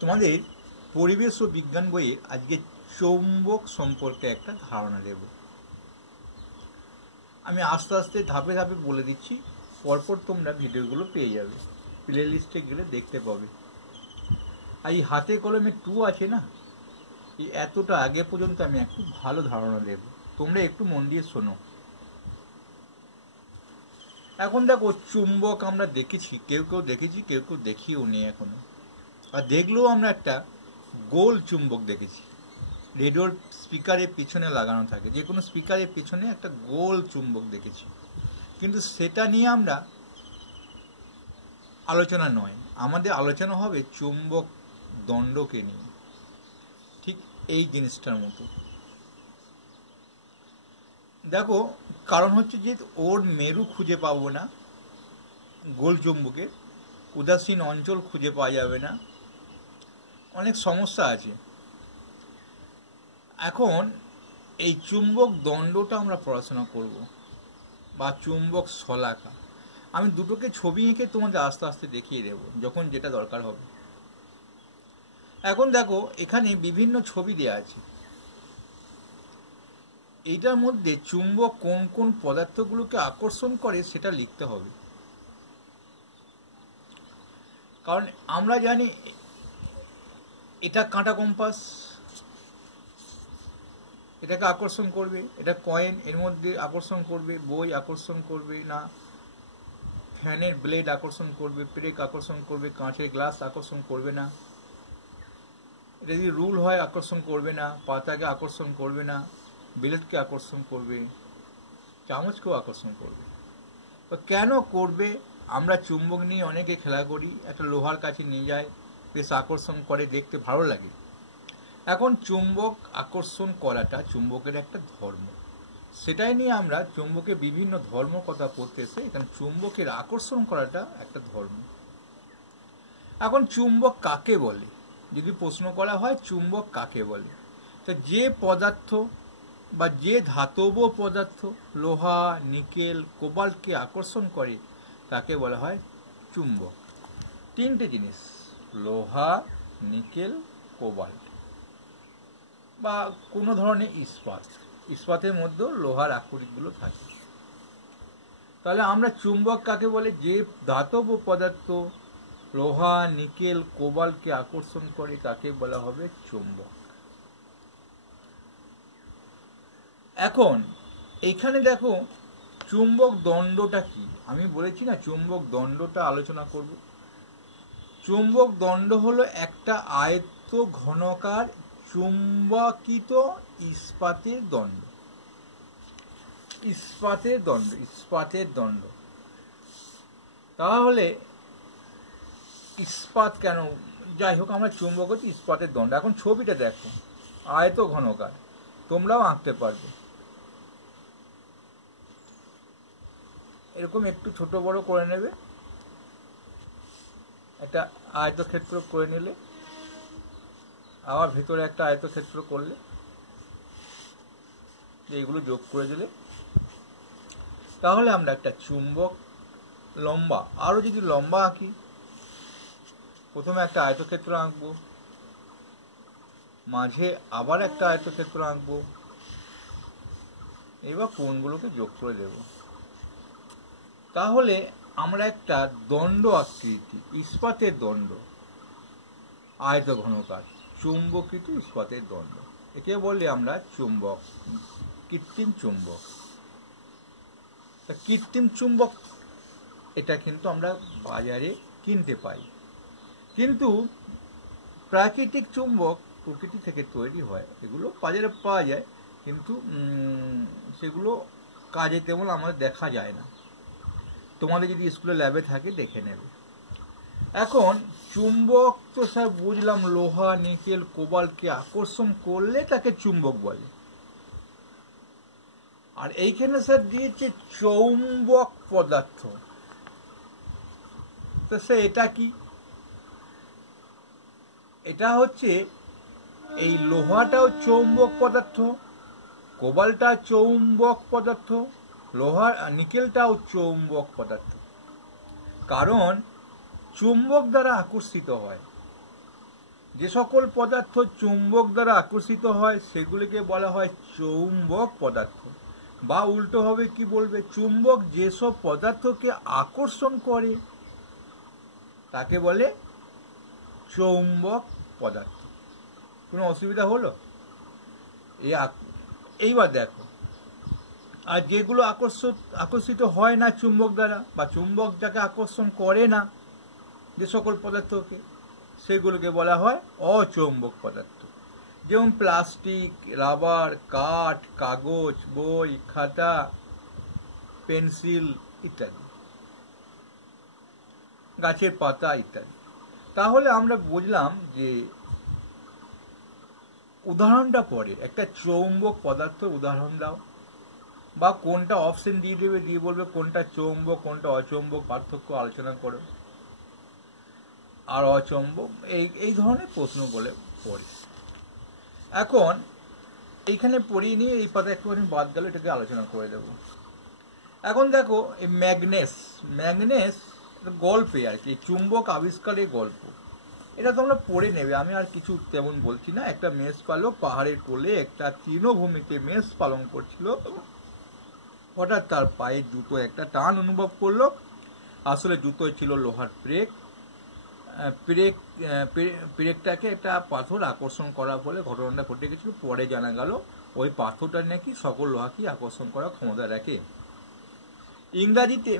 তোমাদের পরিবেশ ও বিজ্ঞান বইয়ে আজকে চৌম্বক সম্পর্কে একটা ধারণা দেব। আমি আস্তে আস্তে ধাপে ধাপে বলে দিচ্ছি, পরপর তোমরা ভিডিওগুলো পেয়ে যাবে, প্লে লিস্টে গেলে দেখতে পাবে। আর এই হাতে কলমে টু আছে না, এই এতটা আগে পর্যন্ত আমি একটু ভালো ধারণা দেব, তোমরা একটু মন দিয়ে শোনো। এখন দেখো, চুম্বক আমরা দেখেছি, কেউ কেউ দেখেছি, কেউ কেউ দেখিও নি এখনো। আর দেখলেও আমরা একটা গোল চুম্বক দেখেছি, রেডিওর স্পিকারের পিছনে লাগানো থাকে, যে কোনো স্পিকারের পিছনে একটা গোল চুম্বক দেখেছি। কিন্তু সেটা নিয়ে আমরা আলোচনা নয়, আমাদের আলোচনা হবে চুম্বক দণ্ডকে নিয়ে, ঠিক এই জিনিসটার মতো। দেখো, কারণ হচ্ছে যে ওর মেরু খুঁজে পাবো না, গোল চুম্বকের উদাসীন অঞ্চল খুঁজে পাওয়া যাবে না, অনেক সমস্যা আছে। এখন এই চুম্বক দণ্ডটা আমরা পড়াশোনা করব, বা চুম্বক শলাকা। আমি দুটোকে ছবি এঁকে তোমাদের আস্তে আস্তে দেখিয়ে দেব যখন যেটা দরকার হবে। এখন দেখো, এখানে বিভিন্ন ছবি দেওয়া আছে, এইটার মধ্যে চুম্বক কোন কোন পদার্থগুলোকে আকর্ষণ করে সেটা লিখতে হবে। কারণ আমরা জানি এটা কাঁটা কম্পাস, এটাকে আকর্ষণ করবে, এটা কয়েন, এর মধ্যে আকর্ষণ করবে, বই আকর্ষণ করবে না, ফ্যানের ব্লেড আকর্ষণ করবে, পেরেক আকর্ষণ করবে, কাঁচের গ্লাস আকর্ষণ করবে না, এটা যদি রুল হয় আকর্ষণ করবে না, পাতাকে আকর্ষণ করবে না, ব্লেডকে আকর্ষণ করবে, চামচকেও আকর্ষণ করবে। তো কেন করবে? আমরা চুম্বক নিয়ে অনেকে খেলা করি, একটা লোহার কাছে নিয়ে যায়, বেশ আকর্ষণ করে, দেখতে ভালো লাগে। এখন চুম্বক আকর্ষণ করাটা চুম্বকের একটা ধর্ম, সেটাই নিয়ে আমরা চুম্বকের বিভিন্ন ধর্ম কথা পড়তে এসে এখানে চুম্বকের আকর্ষণ করাটা একটা ধর্ম। এখন চুম্বক কাকে বলে যদি প্রশ্ন করা হয়, চুম্বক কাকে বলে? তো যে পদার্থ বা যে ধাতব পদার্থ লোহা, নিকেল, কোবাল্টকে আকর্ষণ করে তাকে বলা হয় চুম্বক। তিনটে জিনিস, লোহা, নিকেল, কোবাল্ট, বা কোনো ধরনের ইস্পাত, ইস্পাতের মধ্যেও লোহার আকরিকগুলো থাকে। তাহলে আমরা চুম্বক কাকে বলে? যে ধাতব পদার্থ লোহা, নিকেল, কোবাল্টকে আকর্ষণ করে তাকে বলা হবে চুম্বক। এখন এইখানে দেখো, চুম্বক দণ্ডটা কি? আমি বলেছি না চুম্বক দণ্ডটা আলোচনা করব। চুম্বক দণ্ড হলো একটা আয়ত্ত ঘনকার চুম্বকিত ইস্পাতের দণ্ড। ইস্পাতের দণ্ড, ইস্পাতের দণ্ড। তাহলে ইস্পাত কেন? যাই হোক, আমরা চুম্বক হচ্ছে ইস্পাতের দণ্ড। এখন ছবিটা দেখো, আয়ত ঘনকার, তোমরাও আঁকতে পারবে। এরকম একটু ছোট বড় করে নেবে, একটা আয়তক্ষেত্র করে নিলে, আবার ভেতরে একটা আয়তক্ষেত্র করলে, এইগুলো যোগ করে দিলে, তাহলে আমরা একটা চুম্বক লম্বা, আরো যদি লম্বা আঁকি, প্রথমে একটা আয়তক্ষেত্র আঁকবো, মাঝে আবার একটা আয়তক্ষেত্র আঁকবো, এবার কোণগুলোকে যোগ করে দেব। তাহলে আমরা একটা দণ্ড আকৃতি, ইস্পাতের দণ্ড, আয়ত ঘনকার চুম্বকিত ইস্পাতের দণ্ড, একে বললে আমরা চুম্বক, কৃত্রিম চুম্বক। কৃত্রিম চুম্বক এটা কিন্তু আমরা বাজারে কিনতে পাই, কিন্তু প্রাকৃতিক চুম্বক প্রকৃতি থেকে তৈরি হয়, এগুলো বাজারে পাওয়া যায়, কিন্তু সেগুলো কাজে তেমন আমাদের দেখা যায় না। তোমাদের যদি স্কুলে ল্যাবে থাকে দেখে নেবে। এখন চুম্বক তো স্যার বুঝলাম, লোহা, নিকেল, কোবাল্টকে আকর্ষণ করলে তাকে চুম্বক বলে। আর এইখানে স্যার দিয়েছে চৌম্বক পদার্থ, তো স্যার এটা কি? এটা হচ্ছে, এই লোহাটাও চৌম্বক পদার্থ, কোবাল্টটা চৌম্বক পদার্থ, লোহা নিকেলটাও চৌম্বক পদার্থ। কারণ চুম্বক দ্বারা আকর্ষিত হয়, যে সকল পদার্থ চুম্বক দ্বারা আকর্ষিত হয় সেগুলিকে বলা হয় চৌম্বক পদার্থ। বা উল্টো হবে, কি বলবে, চুম্বক যেসব পদার্থকে আকর্ষণ করে তাকে বলে চৌম্বক পদার্থ। কোনো অসুবিধা হলো? এইবার দেখো, আর যেগুলো আকর্ষিত হয় না চুম্বক দ্বারা, বা চুম্বক যাকে আকর্ষণ করে না যে সকল পদার্থকে, সেগুলোকে বলা হয় অচৌম্বক পদার্থ। যেমন প্লাস্টিক, রাবার, কাঠ, কাগজ, বই, খাতা, পেন্সিল ইত্যাদি, গাছের পাতা ইত্যাদি। তাহলে আমরা বুঝলাম যে উদাহরণটা পরে একটা চৌম্বক পদার্থ উদাহরণ দাও, বা কোনটা অপশন দিয়ে দেবে, দিয়ে বলবে কোনটা চৌম্বক কোনটা অচৌম্বক, পার্থক্য আলোচনা করো। আর অচৌম্বক এই ধরনের প্রশ্ন বলে পড়ে। এখন এইখানে পড়িয়ে নিয়ে এই পাতা একটুখানি বাদ গেল, এটাকে আলোচনা করে দেব। এখন দেখো, এই ম্যাগনেস গল্পে আর কি, চুম্বক আবিষ্কারের গল্প, এটা তোমরা পড়ে নেবে, আমি আর কিছু তেমন বলছি না। একটা মেষ পালক পাহাড়ের কোলে একটা তৃণভূমিতে মেষ পালন করছিল। হঠাৎ তার পায়ে জুতো একটা টান অনুভব করলো। আসলে জুতোয় ছিল লোহার পেরেকটাকে একটা পাথর আকর্ষণ করার ফলে ঘটনাটা ঘটে গেছিল। পরে জানা গেল ওই পাথরটা নাকি সকল লোহাকে আকর্ষণ করার ক্ষমতা রাখে। ইংরাজিতে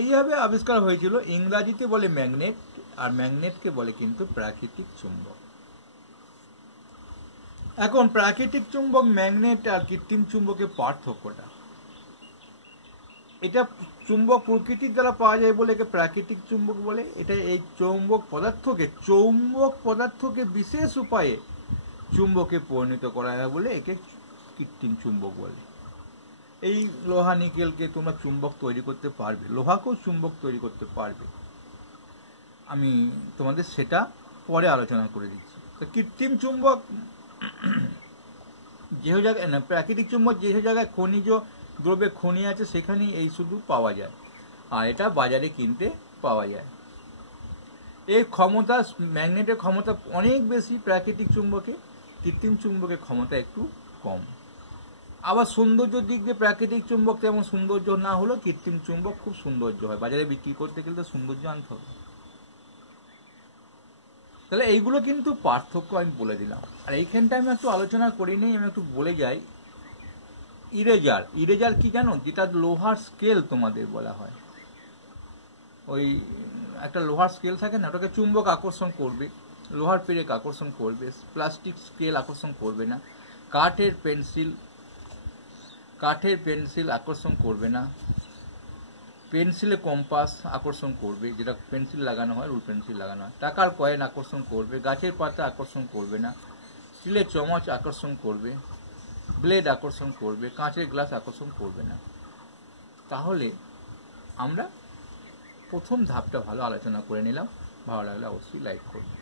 এইভাবে আবিষ্কার হয়েছিল। ইংরাজিতে বলে ম্যাগনেট, আর ম্যাগনেটকে বলে কিন্তু প্রাকৃতিক চুম্বক। এখন প্রাকৃতিক চুম্বক, ম্যাগনেট আর কৃত্রিম চুম্বকের পার্থক্যটা, এটা চুম্বক প্রকৃতির দ্বারা পাওয়া যায় বলে একে প্রাকৃতিক চুম্বক বলে। এটা এই চৌম্বক পদার্থকে বিশেষ উপায়ে চুম্বকে পরিণত করা হয় বলে একে কৃত্রিম চুম্বক বলে। এই লোহা নিকেলকে তোমরা চুম্বক তৈরি করতে পারবে, লোহাকেও চুম্বক তৈরি করতে পারবে। আমি তোমাদের সেটা পরে আলোচনা করে দিচ্ছি। কৃত্রিম চুম্বক যেসব জায়গায় না, প্রাকৃতিক চুম্বক যেসব জায়গায় খনিজ দ্রব্যে খনি আছে সেখানেই এই শুধু পাওয়া যায়, আর এটা বাজারে কিনতে পাওয়া যায়। এই ক্ষমতা, ম্যাগনেটের ক্ষমতা অনেক বেশি প্রাকৃতিক চুম্বকে, কৃত্রিম চুম্বকের ক্ষমতা একটু কম। আবার সৌন্দর্যের দিক দিয়ে প্রাকৃতিক চুম্বক তেমন সৌন্দর্য না হলেও কৃত্রিম চুম্বক খুব সৌন্দর্য হয়। বাজারে বিক্রি করতে গেলে তো সৌন্দর্য আনতে হবে। তাহলে এইগুলো কিন্তু পার্থক্য আমি বলে দিলাম। আর এইখানটা আমি একটু আলোচনা করি নেই, আমি একটু বলে যাই। ইরেজার কি জানো? যেটা লোহার স্কেল তোমাদের বলা হয়। ওই একটা লোহার স্কেল থাকে না, ওটাকে চুম্বক আকর্ষণ করবে, লোহার পেরেক আকর্ষণ করবে, প্লাস্টিক স্কেল আকর্ষণ করবে না, কাঠের পেন্সিল আকর্ষণ করবে না, পেন্সিলে কম্পাস আকর্ষণ করবে, যেটা পেন্সিল লাগানো হয়, রুল পেন্সিল লাগানো হয়, টাকার কয়েন আকর্ষণ করবে, গাছের পাতা আকর্ষণ করবে না, স্টিলের চামচ আকর্ষণ করবে, ব্লেড আকর্ষণ করবে, কাঁচের গ্লাস আকর্ষণ করবে না। তাহলে আমরা প্রথম ধাপটা ভালো আলোচনা করে নিলাম। ভালো লাগলে অবশ্যই লাইক করবে।